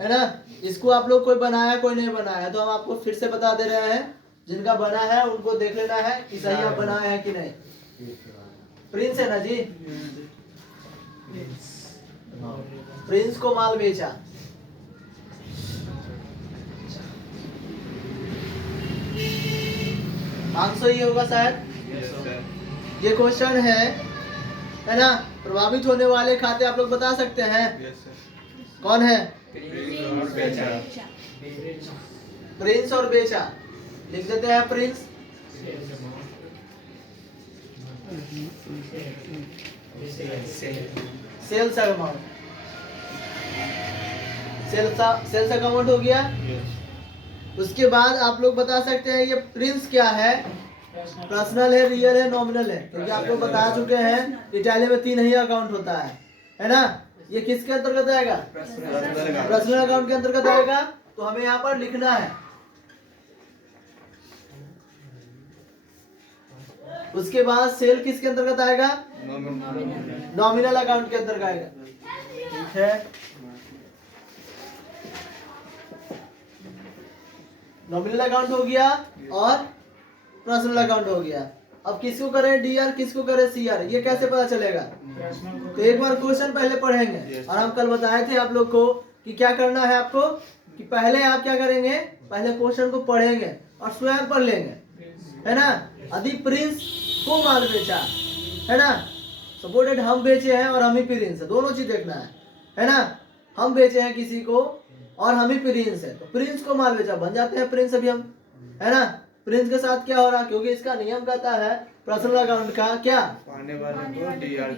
है ना। इसको आप लोग कोई बनाया कोई नहीं बनाया, तो हम आपको फिर से बता दे रहे हैं, जिनका बना है उनको देख लेना है कि सही आप बनाए हैं कि नहीं। प्रिंस है ना जी, प्रिंस को माल बेचा। आंसर ये होगा शायद। ये क्वेश्चन है ना। प्रभावित होने वाले खाते आप लोग बता सकते हैं? कौन है? प्रिंस और बेचा। लिख देते हैं प्रिंस। सेल्स अमाउंट, सेल्स अकाउंट हो गया। उसके बाद आप लोग बता सकते हैं ये प्रिंस क्या है, पर्सनल है, रियल है, नॉमिनल है, क्योंकि आप लोग बता चुके हैं इटाली में 3 ही अकाउंट होता है ना। ये किसके अंतर्गत आएगा? पर्सनल अकाउंट के अंतर्गत आएगा। तो हमें यहाँ पर लिखना है। उसके बाद सेल किसके अंतर्गत आएगा? नॉमिनल अकाउंट के अंतर्गत आएगा। ठीक है, नॉमिनल अकाउंट हो गया और पर्सनल अकाउंट हो गया। अब किसको करें डीआर, किसको करें सीआर, ये कैसे पता चलेगा? तो एक बार क्वेश्चन पहले पढ़ेंगे, और हम कल बताए थे आप लोग को कि क्या करना है आपको, कि पहले आप क्या करेंगे, पहले क्वेश्चन को पढ़ेंगे और स्वयं पढ़ लेंगे, है ना। यदि प्रिंस को माल बेचा, है ना, सपोर्टेड हम बेचे हैं और हम ही प्रिंस है, दोनों चीज देखना है ना। हम बेचे हैं किसी को और हम ही प्रिंस है, तो प्रिंस को माल बेचा, बन जाते हैं प्रिंस अभी हम, है ना। प्रिंस के साथ क्या हो रहा, क्योंकि इसका नियम कहता है पर्सनल अकाउंट का क्या,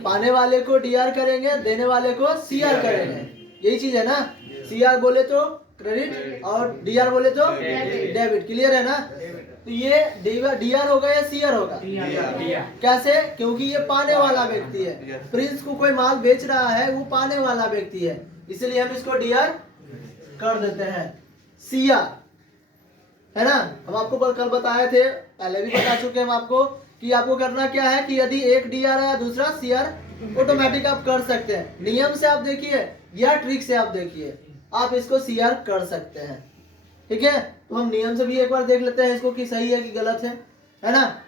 पाने वाले को डीआर करेंगे, देने वाले को सीआर करेंगे, यही चीज है ना। सीआर बोले तो क्रेडिट और डीआर बोले तो डेबिट। क्लियर है ना। तो ये डीआर होगा या सीआर होगा? कैसे? क्योंकि ये पाने वाला व्यक्ति है। प्रिंस को कोई माल बेच रहा है, वो पाने वाला व्यक्ति है, इसलिए हम इसको डीआर कर देते हैं। सीआर, है ना। हम आपको कल बताए थे, पहले भी बता चुके हैं हम आपको, कि आपको करना क्या है कि यदि एक डीआर है या दूसरा सीआर, ऑटोमेटिक आप कर सकते हैं। नियम से आप देखिए या ट्रिक से आप देखिए, आप इसको सीआर कर सकते हैं। ठीक है, तो हम नियम से भी एक बार देख लेते हैं इसको कि सही है कि गलत है ना।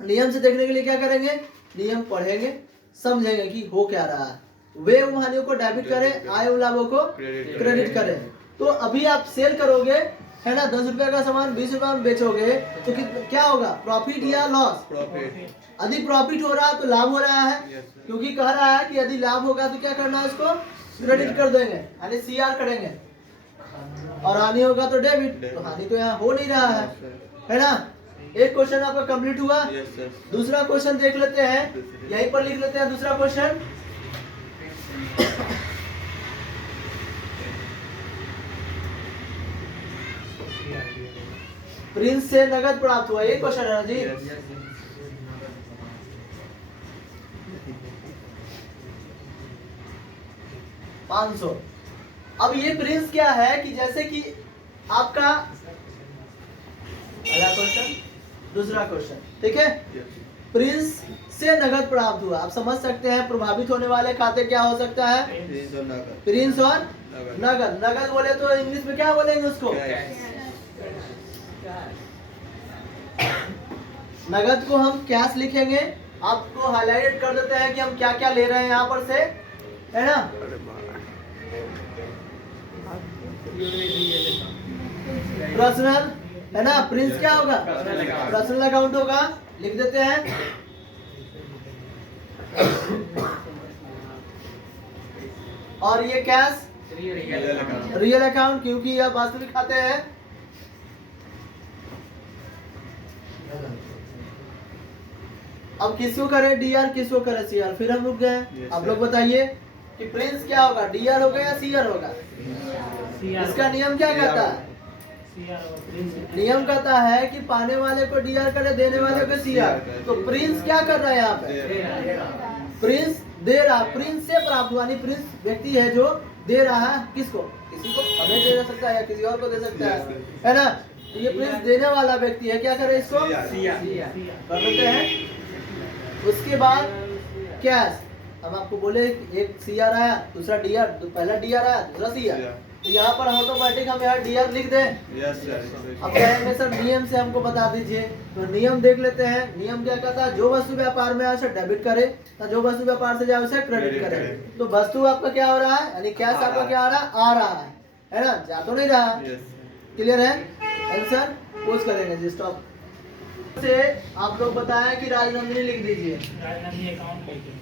नियम से देखने के लिए क्या करेंगे, नियम पढ़ेंगे, समझेंगे कि हो क्या रहा है। वे हानियों को डेबिट करें, आय लाभों को क्रेडिट करें। तो अभी आप सेल करोगे, है ना, 10 रुपए का सामान 20 रुपए में बेचोगे, तो क्या होगा, प्रॉफिट या लॉस? यदि प्रॉफिट हो रहा है तो लाभ हो रहा है, क्योंकि कह रहा है कि यदि लाभ होगा तो क्या करना है, उसको क्रेडिट कर देंगे, यानी सीआर करेंगे, और हानि होगा तो डेबिट। तो हानि तो यहाँ हो नहीं रहा है ना। एक क्वेश्चन आपका कंप्लीट हुआ। दूसरा क्वेश्चन देख लेते हैं, यहीं पर लिख लेते हैं दूसरा क्वेश्चन। प्रिंस से नगद प्राप्त हुआ, ये क्वेश्चन है ना जी। $500। अब ये प्रिंस क्या है कि जैसे कि आपका पहला क्वेश्चन, दूसरा क्वेश्चन, ठीक है। प्रिंस से नगद प्राप्त हुआ, आप समझ सकते हैं प्रभावित होने वाले खाते क्या हो सकता है, प्रिंस और नगद। नगद बोले तो इंग्लिश में क्या बोलेंगे उसको, नगद को हम कैश लिखेंगे। आपको हाईलाइट कर देते हैं कि हम क्या क्या ले रहे हैं यहाँ पर से, है ना। पर्सनल, है ना, प्रिंस क्या होगा, पर्सनल अकाउंट होगा, लिख देते हैं। और ये कैश रियल अकाउंट, क्योंकि यह वास्तविक खाते हैं। अब किसको करें डीआर, किसको करें सीआर, फिर हम रुक गए। आप लोग बताइए कि प्रिंस क्या होगा, डीआर होगा या सीआर होगा? इसका नियम क्या कहता है, नियम कहता है कि पाने वाले को डीआर करे, देने वाले को सीआर। तो प्रिंस क्या कर रहा है यहाँ पे, प्रिंस दे रहा, प्रिंस से प्राप्त हुआ, प्रिंस व्यक्ति है जो दे रहा है, किसको, किसी को हमें दे सकता है या किसी और को दे सकता है ना। तो ये प्रिंस देने वाला व्यक्ति है, क्या करे इसको कर देते हैं। उसके बाद कैश, हम आपको बोले एक सी आर आया, दूसरा डी आर, पहला डी आर आया, दूसरा सी आर, तो यहाँ पर ऑटोमेटिक हम यहाँ डी आर लिख दें। Yes sir. अब कहेंगे सर नियम से हमको बता दीजिए, तो नियम देख लेते हैं। नियम क्या कहता है, जो वस्तु व्यापार में आए उसे डेबिट करे, तो जो वस्तु व्यापार से जाए उसे क्रेडिट करे। तो वस्तु आपका क्या हो रहा है, यानी कैश आपका क्या आ रहा है, आ रहा है ना, जा तो नहीं रहा। क्लियर है, आंसर पोस्ट करेंगे जी। स्टॉप से आप लोग बताएं कि राजनंदिनी लिख दीजिए। राजनंदिनी अकाउंट लिखिए।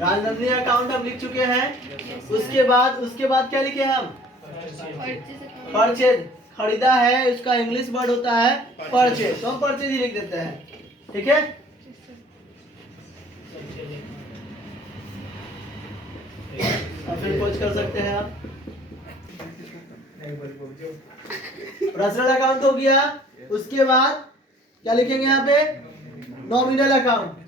राजनंदिनी अकाउंट हम लिख चुके हैं। उसके बाद क्या लिखे हम, परचेज, खरीदा है, उसका इंग्लिश वर्ड होता है परचेज, तो हम परचेज ही लिख देते हैं। ठीक है, फिर खोज कर सकते हैं आप। पर्सनल अकाउंट हो गया। उसके बाद क्या लिखेंगे यहाँ पे, नॉमिनल अकाउंट।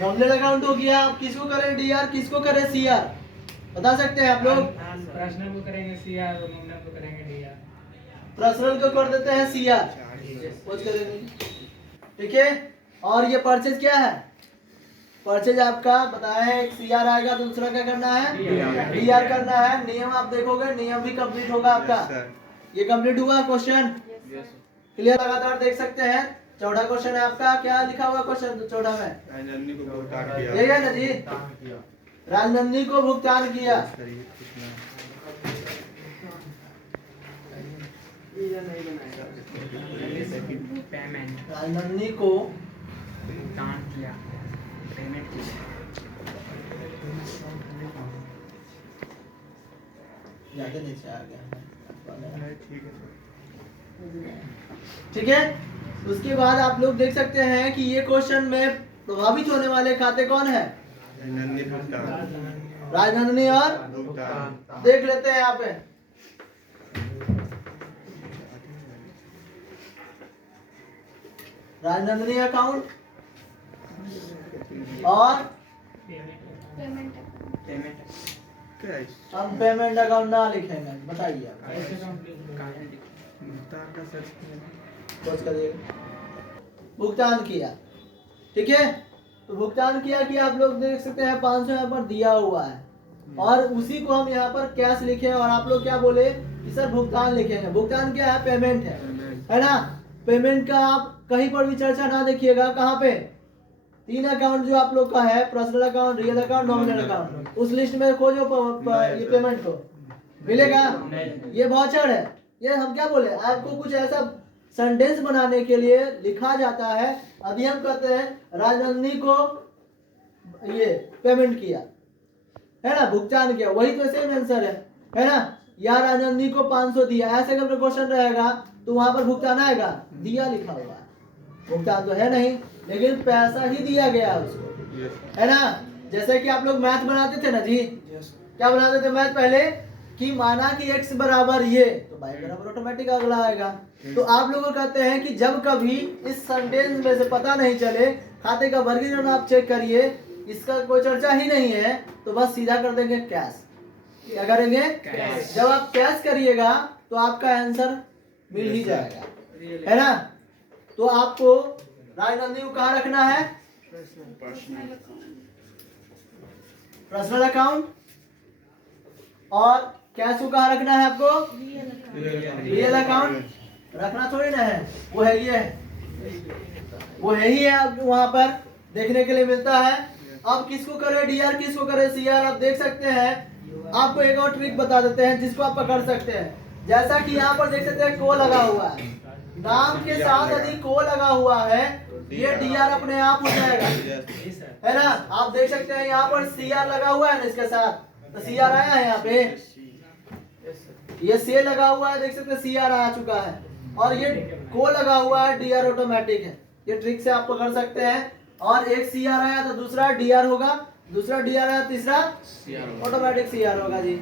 नॉमिनल अकाउंट हो गया। आप किसको करें डी आर, किसको करें सी आर, बता सकते हैं आप लोग। पर्सनल को करेंगे सी आर और नॉमिनल को करेंगे डी आर। पर्सनल को कर देते हैं सी आर, खोज करेंगे। ठीक है, और ये परचेज क्या है, परचेज आपका बताया है, एक सी आर आएगा, दूसरा क्या करना है, डी आर करना है। नियम आप देखोगे, नियम भी कंप्लीट होगा आपका। ये कंप्लीट हुआ क्वेश्चन, क्लियर, लगातार देख सकते हैं। चौथा क्वेश्चन है आपका, क्या लिखा हुआ क्वेश्चन चौथा में, राजनंदिनी को भुगतान किया। यही है ना जी, राजनंदिनी को भुगतान किया। पेमेंट, राजनंदिनी को भुगतान किया, पेमेंट किया। ज्यादा नीचे आ गया। ठीक है, उसके बाद आप लोग देख सकते हैं कि ये क्वेश्चन में प्रभावित होने वाले खाते कौन है, राजनंदिनी और देख लेते हैं यहाँ पे। राजनंदिनी अकाउंट और पेमेंट, हम पेमेंट अकाउंट ना लिखेंगे, बताइए आप। सोच करिएगा। भुगतान किया, ठीक है, तो भुगतान किया कि आप लोग देख सकते हैं 500 यहाँ पर दिया हुआ है, और उसी को हम यहाँ पर कैश लिखे, और आप लोग क्या बोले कि सर भुगतान लिखेंगे। भुगतान क्या है, पेमेंट है ना। पेमेंट का आप कहीं पर भी चर्चा ना देखिएगा। कहाँ पे, 3 अकाउंट जो आप लोग का है, personal account, real account, nominal account, उस लिस्ट में खोजो ये पेमेंट को, मिलेगा। ये वाउचर है, ये हम क्या बोले आपको, कुछ ऐसा सेंटेंस बनाने के लिए लिखा जाता है। अभी हम कहते हैं राजनंदिनी को ये पेमेंट किया, है ना, भुगतान किया, वही तो सेम आंसर है ना। या राजनंदिनी को 500 दिया, ऐसे अगर क्वेश्चन रहेगा तो वहां पर भुगतान आएगा, दिया लिखा हुआ है, भुगतान तो है नहीं, लेकिन पैसा ही दिया गया उसको, है ना। जैसे कि आप लोग मैथ बनाते थे ना जी, क्या बनाते थे मैथ पहले, कि माना कि x बराबर ये, तो y बराबर ऑटोमेटिक अगला आएगा। तो आप लोगों कहते हैं कि जब कभी इस सेंटेंस में से पता नहीं चले, खाते का वर्गीकरण आप चेक करिए, इसका कोई चर्चा ही नहीं है, तो बस सीधा कर देंगे कैश। क्या करेंगे, कैश। जब आप कैश करिएगा तो आपका आंसर मिल ही जाएगा, है ना। तो आपको राजनंदिनी को कहाँ रखना है, पर्सनल अकाउंट, और कैश को कहाँ रखना है आपको, रियल अकाउंट रखना थोड़ी ना है, वो है ये, वो है ही है, वहां पर देखने के लिए मिलता है। अब किसको करे डी आर, किसको करे सी आर, आप देख सकते हैं। आपको एक और ट्रिक बता देते हैं जिसको आप पकड़ सकते हैं। जैसा कि यहाँ पर देख सकते हैं को लगा हुआ है, नाम के साथ यदि को लगा हुआ है, ये डी आर अपने आप हो जाएगा, है ना। आप देख सकते हैं यहाँ पर सी आर लगा हुआ है ना इसके साथ, तो सी आर आया है यहाँ पे, ये से लगा हुआ है, देख सकते हैं सी आर आ चुका है, और ये को लगा हुआ है, डी आर ऑटोमेटिक है। ये ट्रिक से आप पकड़ सकते हैं। और एक सी आर आया तो दूसरा डी आर होगा, दूसरा डी आर आया तीसरा ऑटोमेटिक सी आर होगा जी।